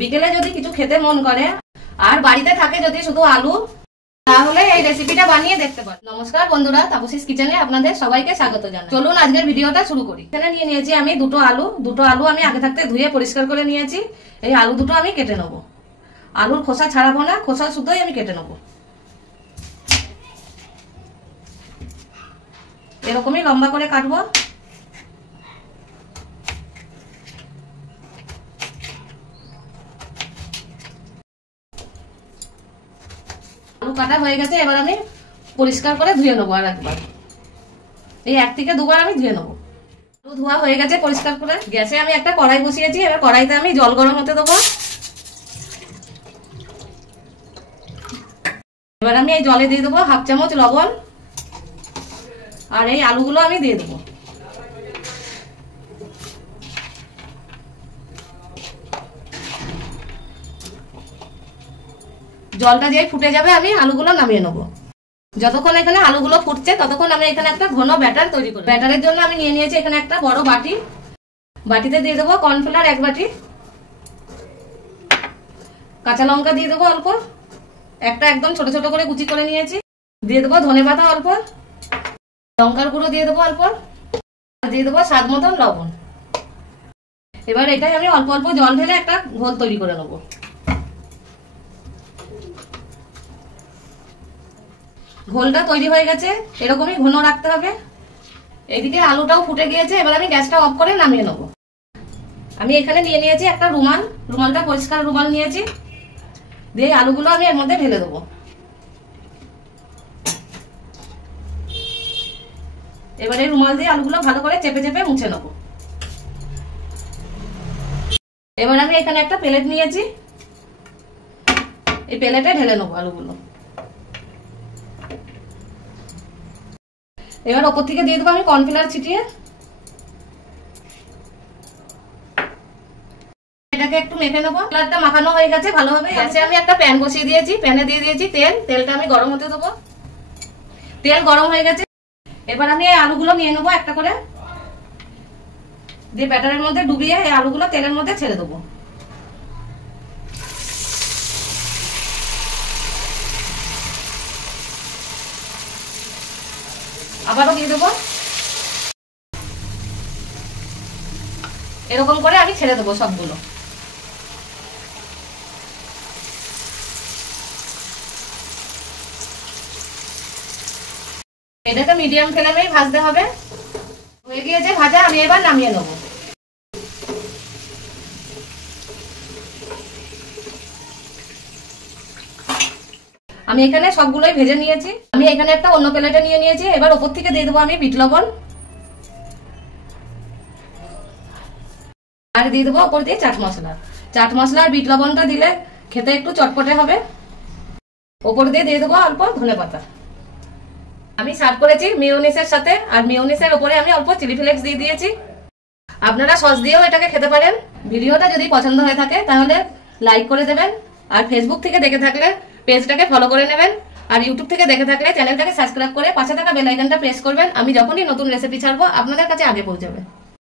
বিকেলে যদি কিছু খেতে মন করে আর বাড়িতে থাকে যদি শুধু আলু, তাহলে এই রেসিপিটা বানিয়ে দেখতে পারেন। নমস্কার বন্ধুরা, তাপসীস কিচেনে আপনাদের সবাইকে স্বাগত জানাই। চলুন আজকের ভিডিওটা শুরু করি। এখানে নিয়ে নিয়েছি আমি দুটো আলু আমি আগে থাকতে ধুয়ে পরিষ্কার করে নিয়েছি। এই আলু দুটো আমি কেটে নেব। আলুর খোসা ছাড়াবো না, খোসা শুদ্ধই আমি কেটে নেব। এরকমই লম্বা করে কাটবো। আলু কাটা হয়ে গেছে, এবার আমি পরিষ্কার করে ধুয়ে নেবো আর একবার। এই 1 থেকে 2 বার আমি ধুয়ে নেবো। আলু ধোয়া হয়ে গেছে পরিষ্কার করে। গ্যাসে আমি একটা কড়াই বসিয়েছি, এবার কড়াইতে আমি জল গরম হতে দেবো। এবার আমি এই জলে দিয়ে দেবো 1/2 চামচ লবণ, আর এই আলুগুলো আমি দিয়ে দেবো। জলটা দিয়ে ফুটে যাবে, আমি আলুগুলো নামিয়ে নেবো। যতক্ষণ এখানে আলুগুলো ফুটছে ততক্ষণ আমি এখানে একটা ঘন ব্যাটার তৈরি করি। ব্যাটারের জন্য আমি নিয়ে নিয়েছি এখানে একটা বড় বাটি। বাটিতে দিয়ে দেবো কর্নফ্লাওয়ার 1 বাটি, কাঁচা লঙ্কা দিয়ে দেবো অল্প, একটা একদম ছোট ছোট করে কুচি করে নিয়েছি। দিয়ে দেবো ধনেপাতা অল্প, লঙ্কার গুঁড়ো দিয়ে দেবো অল্প, দিয়ে দেবো স্বাদ মতন লবণ। এবার এটাই আমি অল্প অল্প জল ঢেলে একটা ঘোল তৈরি করে নেবো। ঘোলটা তৈরি হয়ে গেছে, এরকমই ঘন রাখতে হবে। এইদিকে আলুটাও ফুটে গিয়েছে, এবার আমি গ্যাসটা অফ করে নামিয়ে নেবো। আমি এখানে নিয়ে নিয়েছি একটা রুমাল, রুমালটা পরিষ্কার রুমাল নিয়েছি। দিয়ে আলুগুলো আমি এর মধ্যে ঢেলে দেবো। এবারে রুমাল দিয়ে আলুগুলো ভালো করে চেপে চেপে মুছে নেবো। এবার আমি এখানে একটা প্লেট নিয়েছি, এই প্লেটে ঢেলে নেবো আলুগুলো। এবার ওপর থেকে দিয়ে দেবো আমি কর্নফ্লাওয়ার ছিটিয়ে। এটাকে একটু মেখে নেবো। কর্নফ্লাওয়ারটা মাখানো হয়ে গেছে ভালোভাবে। গ্যাসে আমি একটা প্যান বসিয়ে দিয়েছি, প্যানে দিয়ে দিয়েছি তেল। তেলটা আমি গরম হতে দেবো। তেল গরম হয়ে গেছে, এবার আমি এই আলুগুলো নিয়ে নেবো একটা করে। দিয়ে ব্যাটারের মধ্যে ডুবিয়ে এই আলুগুলো তেলের মধ্যে ছেড়ে দেবো। আবারও দিয়ে দেবো। এরকম করে আমি ছেড়ে দেবো সবগুলো। এটাকে মিডিয়াম ফ্লেমেই ভাজতে হবে। হয়ে গিয়েছে ভাজা, আমি এবার নামিয়ে নেবো। আমি এখানে সবগুলোই ভেজে নিয়েছি। আমি এখানে একটা অন্য প্লেটে নিয়ে নিয়েছি। এবার ওপর থেকে দিয়ে দেবো আমি বিট লবণ, আর দিয়ে দেবো ওপর দিয়ে চাট মশলা। চাট মশলা আর বিট লবণটা দিলে খেতে একটু চটপটে হবে। ওপর দিয়ে দেবো অল্প ধনেপাতা। আমি সার্ভ করেছি মেয়োনিজের সাথে, আর মেয়োনিজের ওপরে আমি অল্প চিলি ফ্লেক্স দিয়ে দিয়েছি। আপনারা সস দিয়েও এটাকে খেতে পারেন। ভিডিওটা যদি পছন্দ হয়ে থাকে তাহলে লাইক করে দেবেন, আর ফেসবুক থেকে দেখে থাকলে পেজটাকে ফলো করে নেবেন, আর ইউটিউব থেকে দেখে থাকলে চ্যানেলটাকে সাবস্ক্রাইব করে পাশে থাকা বেল আইকনটা প্রেস করবেন। আমি যখনই নতুন রেসিপি ছাড়বো আপনাদের কাছে আগে পৌঁছাবে।